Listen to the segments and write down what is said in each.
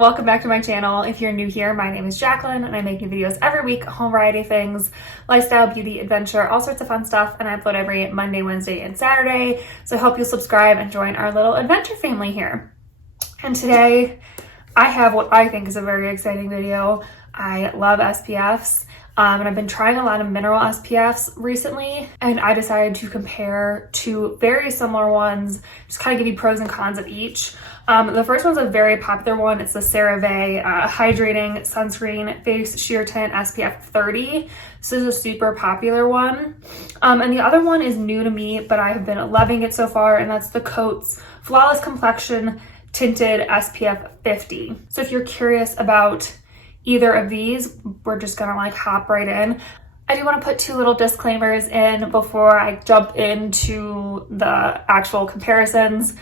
welcome back to my channel. If you're new here, my name is Jacqueline and I make new videos every week, home variety things, lifestyle, beauty, adventure, all sorts of fun stuff, and I upload every Monday, Wednesday, and Saturday. So I hope you'll subscribe and join our little adventure family here. And today I have what I think is a very exciting video. I love SPFs. And I've been trying a lot of mineral SPFs recently, and I decided to compare two very similar ones, just kind of give you pros and cons of each. The first one's a very popular one. It's the Cerave Hydrating Sunscreen Face Sheer Tint SPF 30. This is a super popular one. And the other one is new to me, but I have been loving it so far, and that's the Cotz Flawless Complexion Tinted SPF 50. So if you're curious about either of these, we're just gonna hop right in. I do want to put two little disclaimers in before I jump into the actual comparisons.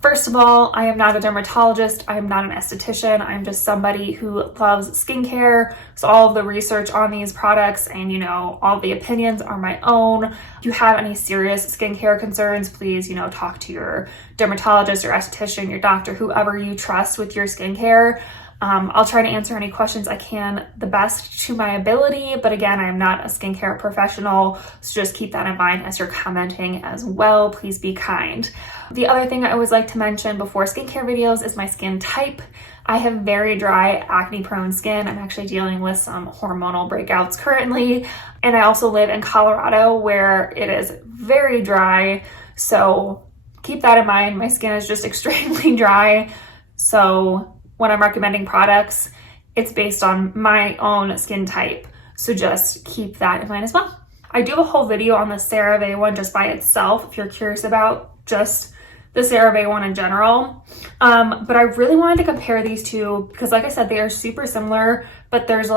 First of all, I am not a dermatologist, I am not an esthetician, I'm just somebody who loves skincare. So all of the research on these products and all the opinions are my own. If you have any serious skincare concerns, please talk to your dermatologist, your esthetician, your doctor, whoever you trust with your skincare. I'll try to answer any questions I can the best to my ability, but again, I'm not a skincare professional, so just keep that in mind as you're commenting as well. Please be kind. The other thing I always like to mention before skincare videos is my skin type. I have very dry, acne-prone skin. I'm actually dealing with some hormonal breakouts currently, and I also live in Colorado where it is very dry, so keep that in mind. My skin is just extremely dry, so when I'm recommending products, it's based on my own skin type. So just keep that in mind as well. I do have a whole video on the Cerave one just by itself if you're curious about just the Cerave one in general. But I really wanted to compare these two because like I said, they are super similar, but there's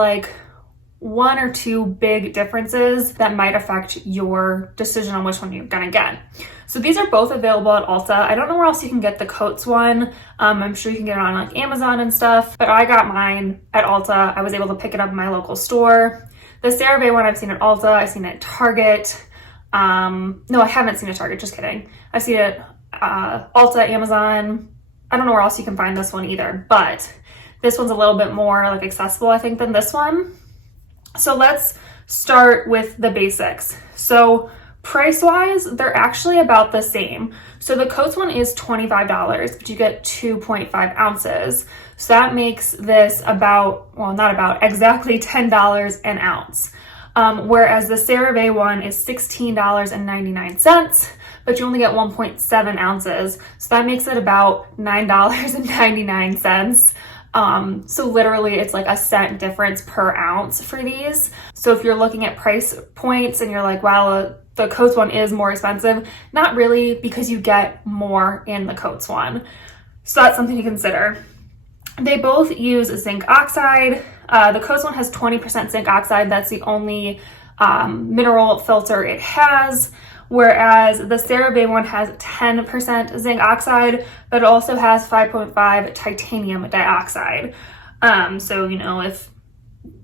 one or two big differences that might affect your decision on which one you're gonna get. So these are both available at Ulta. I don't know where else you can get the Cotz one. I'm sure you can get it on Amazon and stuff, but I got mine at Ulta. I was able to pick it up in my local store. The Cerave one I've seen at Ulta, I've seen it at Target. No, I haven't seen it at Target, just kidding. I've seen it Ulta, Amazon. I don't know where else you can find this one either, but this one's a little bit more accessible, I think, than this one. So let's start with the basics. So price-wise, they're actually about the same. So the Cotz one is $25, but you get 2.5 ounces. So that makes this exactly $10 an ounce. Whereas the CeraVe one is $16.99, but you only get 1.7 ounces. So that makes it about $9.99. So literally it's a cent difference per ounce for these. So if you're looking at price points and you're wow, the Cotz one is more expensive, not really, because you get more in the Cotz one. So that's something to consider. They both use zinc oxide. The Cotz one has 20% zinc oxide. That's the only mineral filter it has. Whereas the CeraVe one has 10% zinc oxide, but it also has 5.5 titanium dioxide. So, if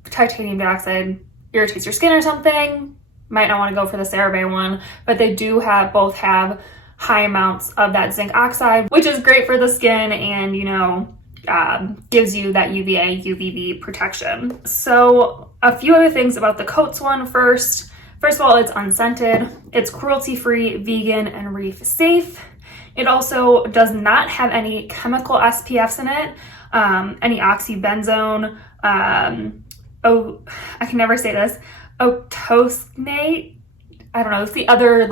titanium dioxide irritates your skin or something, might not want to go for the CeraVe one, but they do both have high amounts of that zinc oxide, which is great for the skin and, gives you that UVA, UVB protection. So a few other things about the Cotz one first. First of all, it's unscented, it's cruelty-free, vegan, and reef safe. It also does not have any chemical SPFs in it, any oxybenzone, I can never say this, octosnate, I don't know, it's the other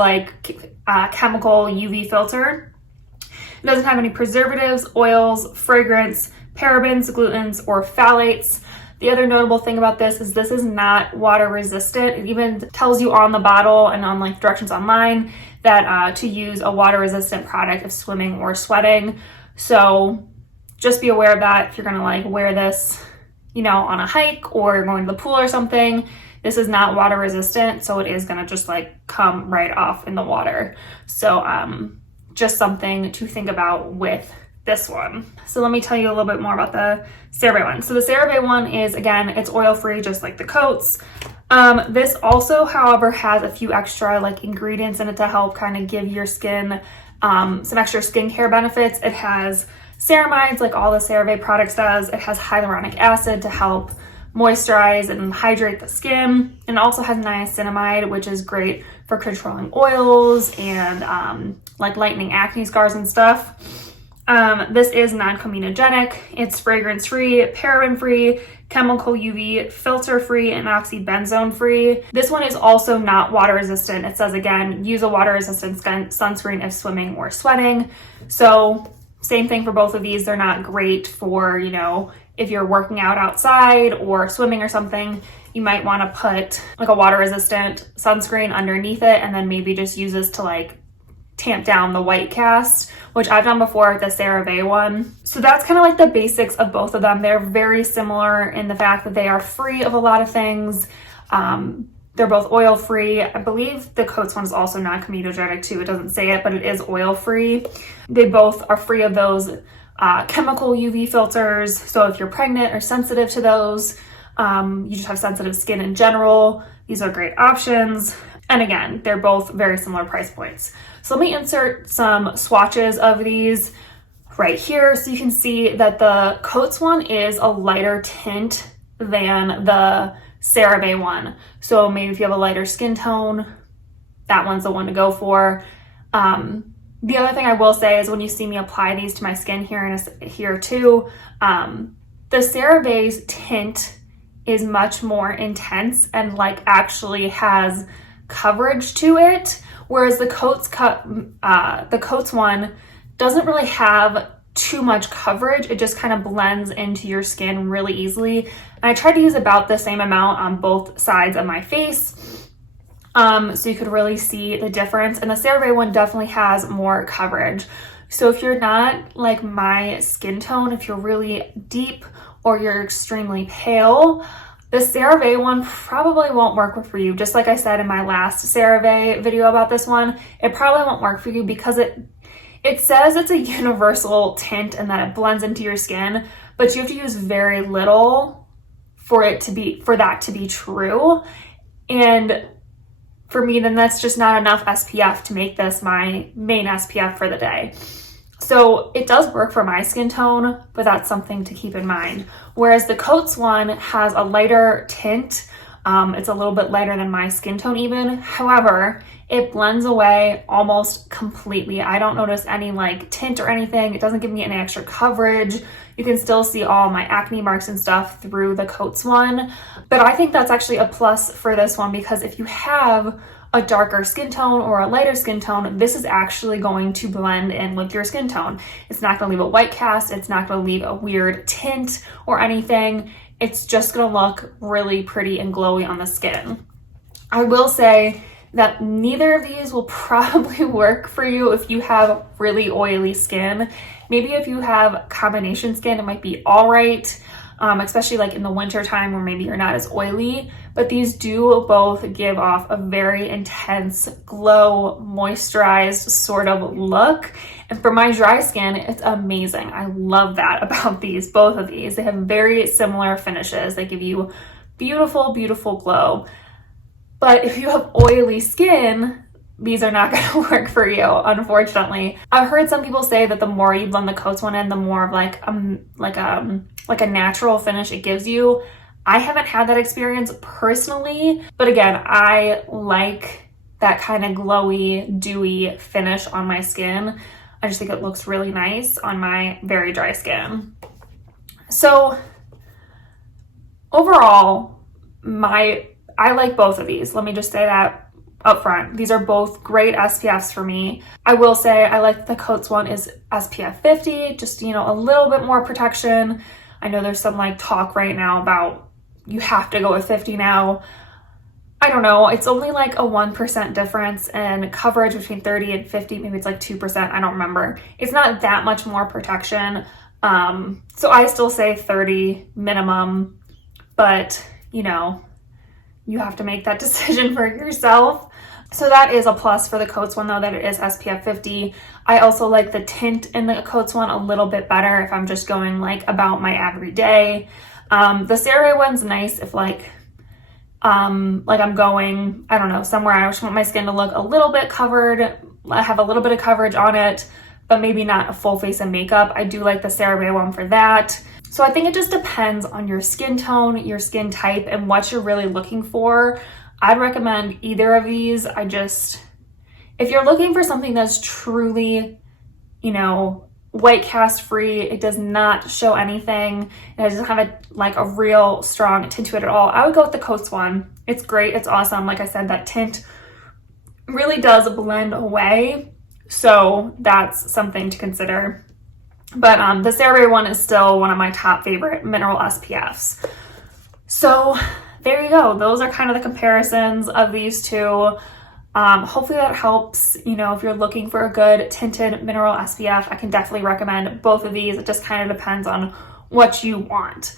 chemical UV filter. It doesn't have any preservatives, oils, fragrance, parabens, glutens, or phthalates. The other notable thing about this is not water resistant. It even tells you on the bottle and on directions online that to use a water resistant product if swimming or sweating. So just be aware of that if you're gonna wear this, on a hike or going to the pool or something. This is not water resistant, so it is gonna just come right off in the water. So just something to think about with this one. So let me tell you a little bit more about the CeraVe one. So the CeraVe one is, again, it's oil-free, just like the Cotz. This also, however, has a few extra ingredients in it to help kind of give your skin some extra skincare benefits. It has ceramides like all the CeraVe products does. It has hyaluronic acid to help moisturize and hydrate the skin, and it also has niacinamide, which is great for controlling oils and like lightening acne scars and stuff. This is non-comedogenic. It's fragrance-free, paraben-free, chemical UV filter-free, and oxybenzone-free. This one is also not water-resistant. It says, again, use a water-resistant sunscreen if swimming or sweating. So same thing for both of these. They're not great for, you know, if you're working out outside or swimming or something. You might want to put like a water-resistant sunscreen underneath it and then maybe just use this to like tamp down the white cast, which I've done before with the CeraVe one. So that's kind of like the basics of both of them. They're very similar in the fact that they are free of a lot of things. They're both oil-free. I believe the Cotz one is also non-comedogenic too. It doesn't say it, but it is oil-free. They both are free of those chemical UV filters. So if you're pregnant or sensitive to those, you just have sensitive skin in general, these are great options. And again, they're both very similar price points. So let me insert some swatches of these right here so you can see that the Cotz one is a lighter tint than the CeraVe one. So maybe if you have a lighter skin tone, that one's the one to go for. The other thing I will say is when you see me apply these to my skin here too, the CeraVe's tint is much more intense and like actually has coverage to it, whereas the Cotz one doesn't really have too much coverage. It just kind of blends into your skin really easily. And I tried to use about the same amount on both sides of my face, so you could really see the difference. And the CeraVe one definitely has more coverage. So if you're not like my skin tone, if you're really deep or you're extremely pale, the CeraVe one probably won't work for you. Just like I said in my last CeraVe video about this one, it probably won't work for you because it says it's a universal tint and that it blends into your skin, but you have to use very little for that to be true. And for me, then that's just not enough SPF to make this my main SPF for the day. So it does work for my skin tone, but that's something to keep in mind. Whereas the Cotz one has a lighter tint. It's a little bit lighter than my skin tone even. However, it blends away almost completely. I don't notice any like tint or anything. It doesn't give me any extra coverage. You can still see all my acne marks and stuff through the Cotz one. But I think that's actually a plus for this one because if you have a darker skin tone or a lighter skin tone, this is actually going to blend in with your skin tone. It's not going to leave a white cast. It's not going to leave a weird tint or anything. It's just going to look really pretty and glowy on the skin. I will say that neither of these will probably work for you if you have really oily skin. Maybe if you have combination skin, it might be all right. Especially like in the winter time where maybe you're not as oily, but these do both give off a very intense glow, moisturized sort of look. And for my dry skin, it's amazing. I love that about these, both of these. They have very similar finishes. They give you beautiful, beautiful glow. But if you have oily skin, these are not going to work for you, unfortunately. I've heard some people say that the more you blend the Cotz one in, the more of like a natural finish it gives you. I haven't had that experience personally, but again, I like that kind of glowy, dewy finish on my skin. I just think it looks really nice on my very dry skin. So overall, I like both of these. Let me just say that up front. These are both great SPFs for me. I will say I like the Cotz one is SPF 50, just, you know, a little bit more protection. I know there's some like talk right now about you have to go with 50 now. I don't know. It's only like a 1% difference in coverage between 30 and 50. Maybe it's like 2%. I don't remember. It's not that much more protection. So I still say 30 minimum, but you know, you have to make that decision for yourself. So that is a plus for the Cotz one though, that it is SPF 50. I also like the tint in the Cotz one a little bit better if I'm just going like about my everyday. The CeraVe one's nice if like I'm going, I don't know, somewhere I just want my skin to look a little bit covered, I have a little bit of coverage on it, but maybe not a full face of makeup. I do like the Cerave one for that. So I think it just depends on your skin tone, your skin type, and what you're really looking for. I'd recommend either of these. If you're looking for something that's truly, you know, white cast free, it does not show anything, and it doesn't have a real strong tint to it at all, I would go with the Cotz one. It's great, it's awesome. Like I said, that tint really does blend away, so that's something to consider. But the Cerave one is still one of my top favorite mineral SPFs. So there you go. Those are kind of the comparisons of these two. Hopefully that helps. You know, if you're looking for a good tinted mineral SPF, I can definitely recommend both of these. It just kind of depends on what you want.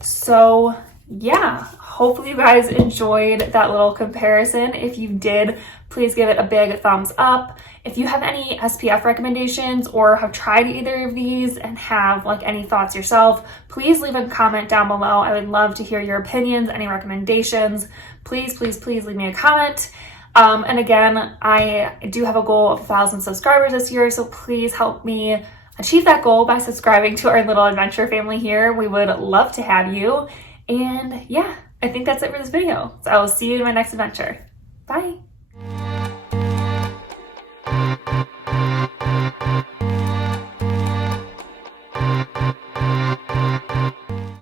So yeah, hopefully you guys enjoyed that little comparison. If you did, please give it a big thumbs up. If you have any SPF recommendations or have tried either of these and have any thoughts yourself, please leave a comment down below. I would love to hear your opinions, any recommendations. Please, please, please leave me a comment. And again, I do have a goal of 1,000 subscribers this year, so please help me achieve that goal by subscribing to our little adventure family here. We would love to have you. And yeah, I think that's it for this video. So I will see you in my next adventure. Bye.